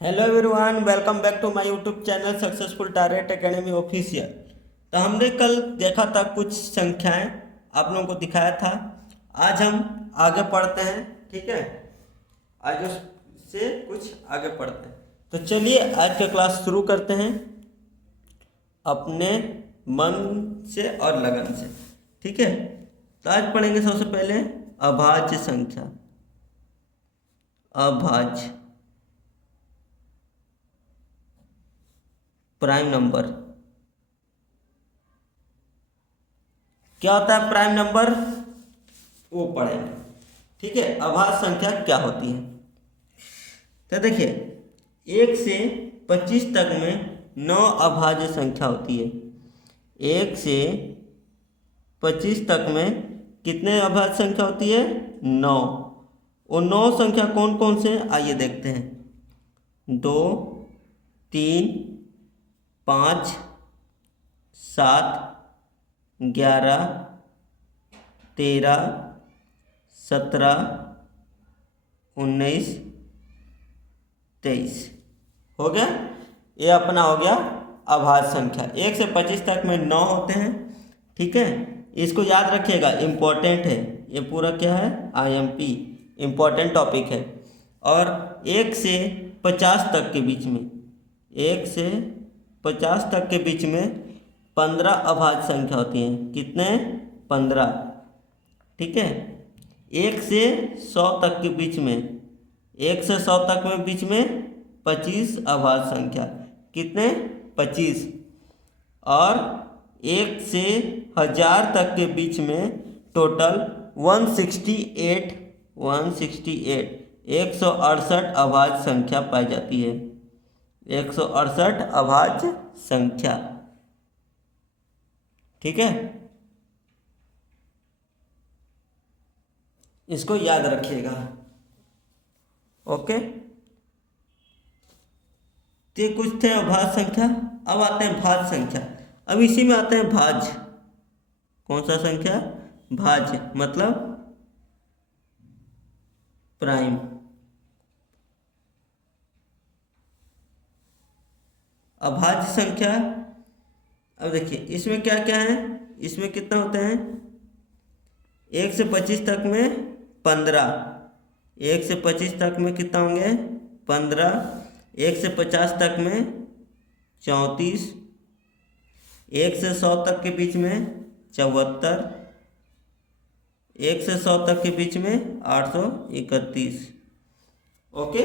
Hello everyone, welcome back to my YouTube channel successful target academy official. तो हमने कल देखा था कुछ संख्याएं, आप लोगों को दिखाया था। आज हम आगे पढ़ते हैं, ठीक है। आज उससे कुछ आगे पढ़ते हैं। तो चलिए आज का क्लास शुरू करते हैं अपने मन से और लगन से, ठीक है। तो आज पढ़ेंगे सबसे पहले अभाज्य संख्या। अभाज्य प्राइम नंबर क्या होता है? प्राइम नंबर वो पढ़ेंगे, ठीक है। अभाज्य संख्या क्या होती है? तो देखिए, 1 से 25 तक में 9 अभाज्य संख्या होती है। 1 से 25 तक में कितने अभाज्य संख्या होती है? 9। और 9 संख्या कौन कौन से, आइए देखते हैं। 2, 3, 5, 7, 11, 13, 17, 19, 23 हो गया। ये अपना हो गया अभाज्य संख्या। 1 से 25 तक में 9 होते हैं, ठीक है। इसको याद रखिएगा, इम्पोर्टेंट है ये पूरा। क्या है? IMP, इम्पोर्टेंट टॉपिक है। और 1 से 50 तक के बीच में, 1 से 50 तक के बीच में 15 अभाज्य संख्या होती हैं। कितने? 15, ठीक है। 1 से 100 तक के बीच में, 1 से 100 तक में बीच में 25 अभाज्य संख्या। कितने? 25। और 1 से 1000 तक के बीच में टोटल 168 168 अभाज्य संख्या पाई जाती है। 168 अभाज्य संख्या, ठीक है। इसको याद रखिएगा, ओके। तो ये कुछ थे अभाज्य संख्या। अब आते हैं भाज्य संख्या। अब इसी में आते हैं भाज्य। कौन सा संख्या? भाज्य, मतलब प्राइम। अभाज्य संख्या, अब देखिए इसमें क्या क्या है। इसमें कितना होते हैं? 1 से 25 तक में 15। 1 से 25 तक में कितना होंगे? 15। 1 से 50 तक में 34। 1 से 100 तक के बीच में 74। 1 से 100 तक के बीच में 831। ओके,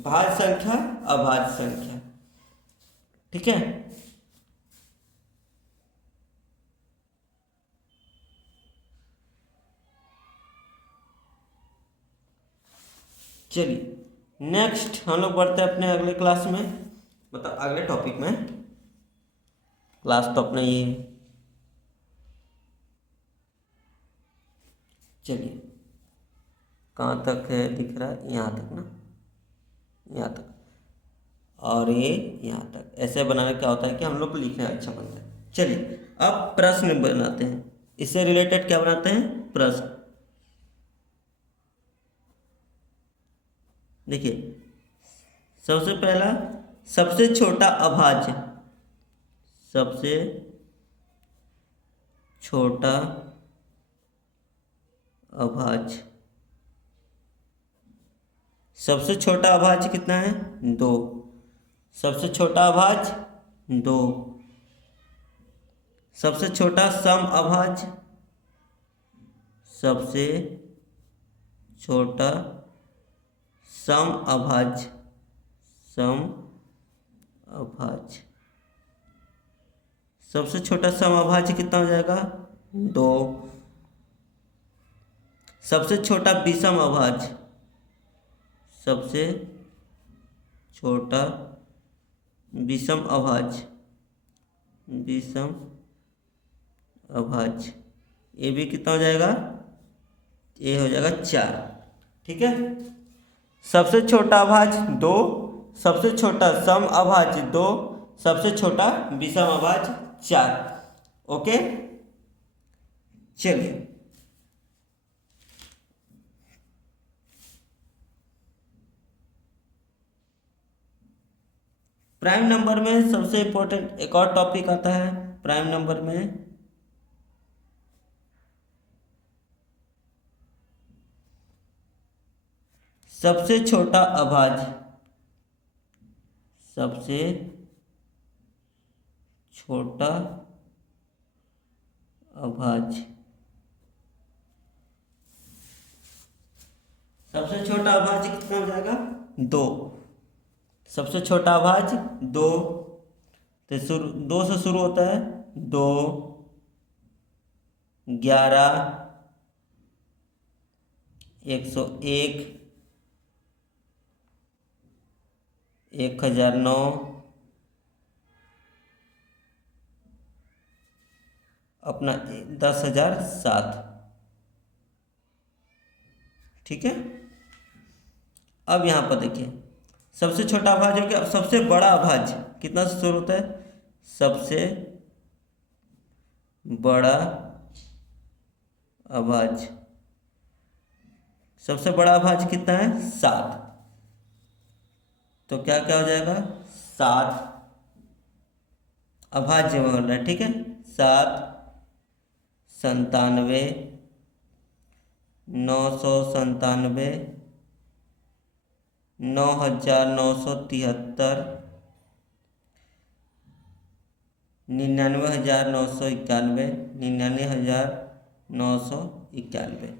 भाज्य संख्या, अभाज्य संख्या, ठीक है। चलिए नेक्स्ट हम लोग बढ़ते हैं अपने अगले क्लास में, मतलब अगले टॉपिक में। क्लास तो अपना ये है। चलिए, कहाँ तक है दिख रहा है? यहाँ तक ना, यहाँ तक। और ये यहाँ तक। ऐसे बनाना क्या होता है कि हम लोग को लिखना अच्छा बनता है। चलिए अब प्रश्न बनाते हैं। इससे रिलेटेड क्या बनाते हैं? प्रश्न। देखिए, सबसे पहला, सबसे छोटा अभाज्य। सबसे छोटा अभाज्य। सबसे छोटा अभाज्य कितना है? 2। सबसे छोटा अभाज्य 2। सबसे छोटा सम अभाज्य। सबसे छोटा सम अभाज्य। सम अभाज्य। सबसे छोटा सम अभाज्य कितना हो जाएगा? 2। सबसे छोटा विषम अभाज्य। सबसे छोटा विषम अभाज्य। विषम अभाज्य, ये भी कितना हो जाएगा? ये हो जाएगा 4, ठीक है। सबसे छोटा अभाज्य 2, सबसे छोटा सम अभाज्य 2, सबसे छोटा विषम अभाज्य 4। ओके, चलिए प्राइम नंबर में सबसे इम्पोर्टेंट एक और टॉपिक आता है। प्राइम नंबर में सबसे छोटा अभाज्य, सबसे छोटा अभाज्य, सबसे छोटा अभाज्य कितना हो जाएगा? 2। सबसे छोटा अभाज्य 2, तो 2 से शुरू होता है। 2, 11, 101, 1009, अपना 10,007। ठीक है। अब यहाँ पर देखिए सबसे छोटा अभाज्य हो गया। अब सबसे बड़ा अभाज्य कितना से शुरू होता है? सबसे बड़ा अभाज्य, सबसे बड़ा अभाज्य कितना है? 7। तो क्या क्या हो जाएगा? 7 अभाज्य में होना है। ठीक है। 7, 97, 997, 9,973, 99,991, 99,991।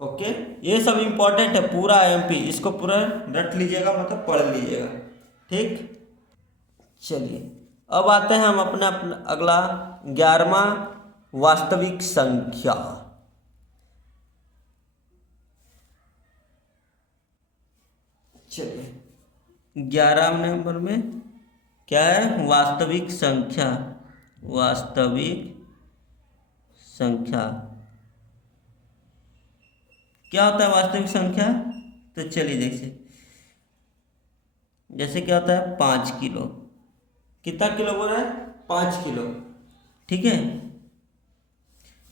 ओके, ये सब इम्पोर्टेंट है पूरा एमपी, इसको पूरा रट लीजिएगा, मतलब पढ़ लीजिएगा। ठीक, चलिए अब आते हैं हम अपना अगला 11वां वास्तविक संख्या। चलिए 11 नंबर में क्या है? वास्तविक संख्या। वास्तविक संख्या क्या होता है? वास्तविक संख्या तो चलिए देखिए, जैसे क्या होता है? 5 किलो। कितना किलो बोल रहा है? 5 किलो। ठीक है।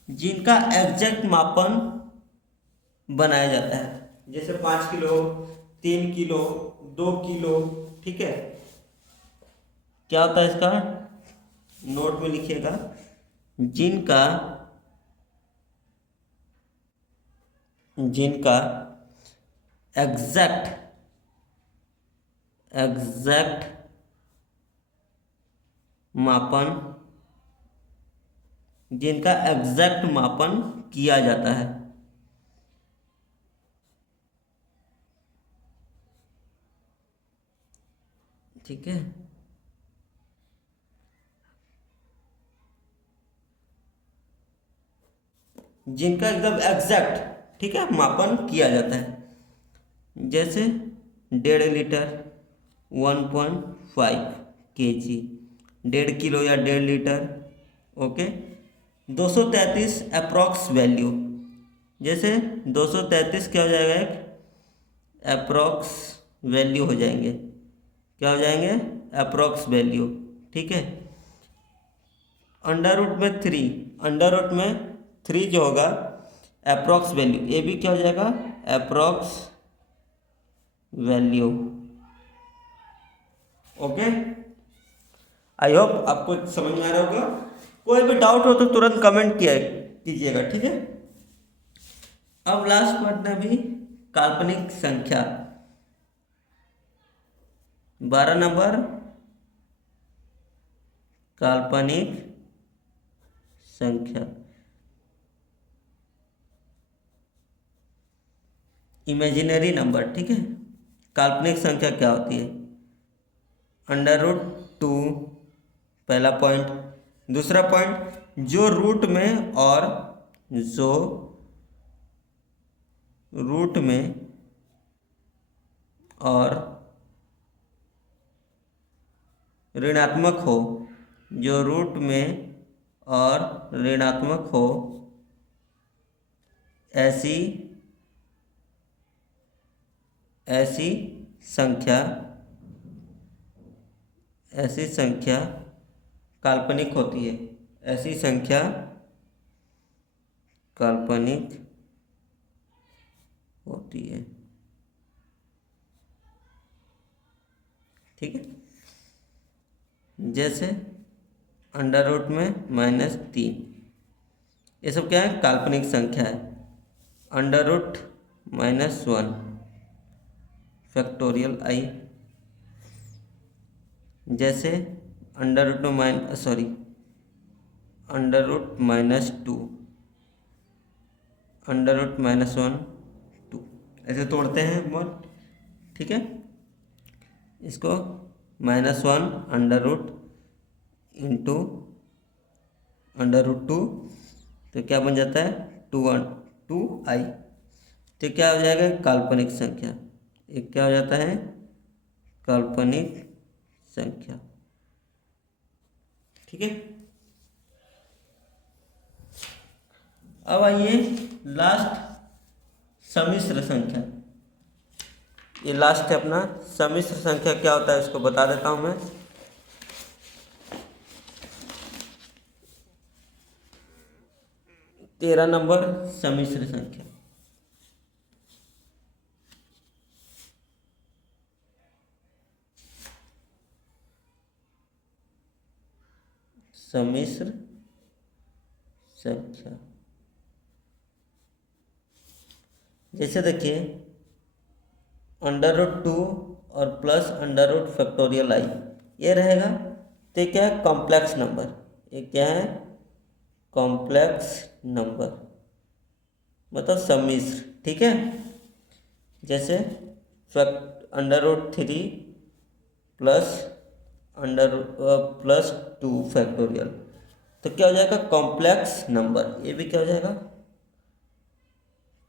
जिनका एग्जैक्ट मापन बनाया जाता है, जैसे 5 किलो, 3 किलो, 2 किलो। ठीक है। क्या होता है इसका? नोट में लिखिएगा, जिनका एग्जैक्ट मापन, जिनका एग्जैक्ट मापन किया जाता है। ठीक है। जिनका एकदम एग्जैक्ट, ठीक है, मापन किया जाता है, जैसे 1.5 लीटर, 1.5 kg, 1.5 किलो या 1.5 लीटर। ओके। 233 अप्रॉक्स वैल्यू, जैसे 233 क्या हो जाएगा? एक अप्रॉक्स वैल्यू हो जाएंगे। क्या हो जाएंगे? Approx value. ठीक है। अंडर रूट में 3, अंडर रूट में 3 जो होगा अप्रॉक्स वैल्यू, ये भी क्या हो जाएगा? Approx value. Okay, I hope आपको समझ में आ रहा होगा। कोई भी डाउट हो तो तुरंत कमेंट किया कीजिएगा। ठीक है। अब लास्ट पढ़ना भी काल्पनिक संख्या, 12 नंबर काल्पनिक संख्या, इमेजिनरी नंबर। ठीक है। काल्पनिक संख्या क्या होती है? अंडर रूट 2 पहला पॉइंट। दूसरा पॉइंट, जो रूट में और ऋणात्मक हो, जो रूट में और ऋणात्मक हो, ऐसी संख्या काल्पनिक होती है। ऐसी संख्या काल्पनिक होती है। ठीक है। जैसे अंडर रूट में -3, ये सब क्या है, काल्पनिक संख्या है। अंडर रूट -1 फैक्टोरियल i, जैसे अंडर रूट में अंडर रूट -2, अंडर रूट -1 2, ऐसे तोड़ते हैं हम, ठीक है। इसको -1 under root into under root 2, तो क्या बन जाता है 2i। तो क्या हो जाएगा, काल्पनिक संख्या। एक क्या हो जाता है, काल्पनिक संख्या, ठीक है। अब आइए लास्ट, सम्मिश्र संख्या। ये लास्ट है अपना सम्मिश्र संख्या। क्या होता है इसको बता देता हूं मैं। तेरह नंबर सम्मिश्र संख्या। सम्मिश्र संख्या, जैसे देखिए अंडर रूट 2 और plus under root factorial i, ये रहेगा। तो ये क्या है, कॉम्प्लेक्स नंबर। ये क्या है, कॉम्प्लेक्स नंबर, मतलब सम्मिश्र, ठीक है। जैसे under root 3 plus plus 2 factorial, तो क्या हो जाएगा, कॉम्प्लेक्स नंबर। ये भी क्या हो जाएगा,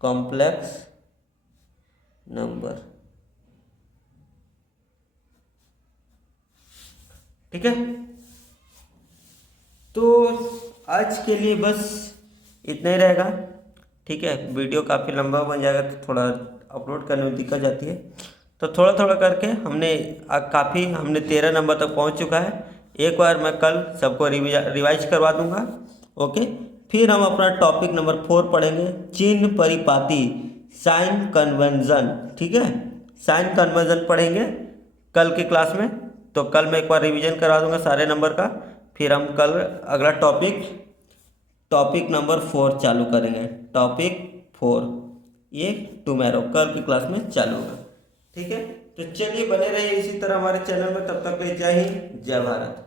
कॉम्प्लेक्स नंबर, ठीक है। तो आज के लिए बस इतना ही रहेगा, ठीक है। वीडियो काफ़ी लंबा बन जाएगा तो थोड़ा अपलोड करने में दिक्कत जाती है, तो थोड़ा थोड़ा करके हमने काफ़ी 13 नंबर तक पहुंच चुका है। एक बार मैं कल सबको रिवाइज करवा दूंगा, ओके। फिर हम अपना टॉपिक नंबर 4 पढ़ेंगे, चिन्ह परिपाती, साइन कन्वेंशन, ठीक है। साइन कन्वेंशन पढ़ेंगे कल की क्लास में। तो कल मैं एक बार रिवीजन करा दूंगा सारे नंबर का, फिर हम कल अगला टॉपिक नंबर 4 चालू करेंगे। टॉपिक 4 ये टुमारो कल की क्लास में चालू होगा, ठीक है। तो चलिए बने रहिए इसी तरह हमारे चैनल में। तब तक के लिए जय हिंद, जय भारत।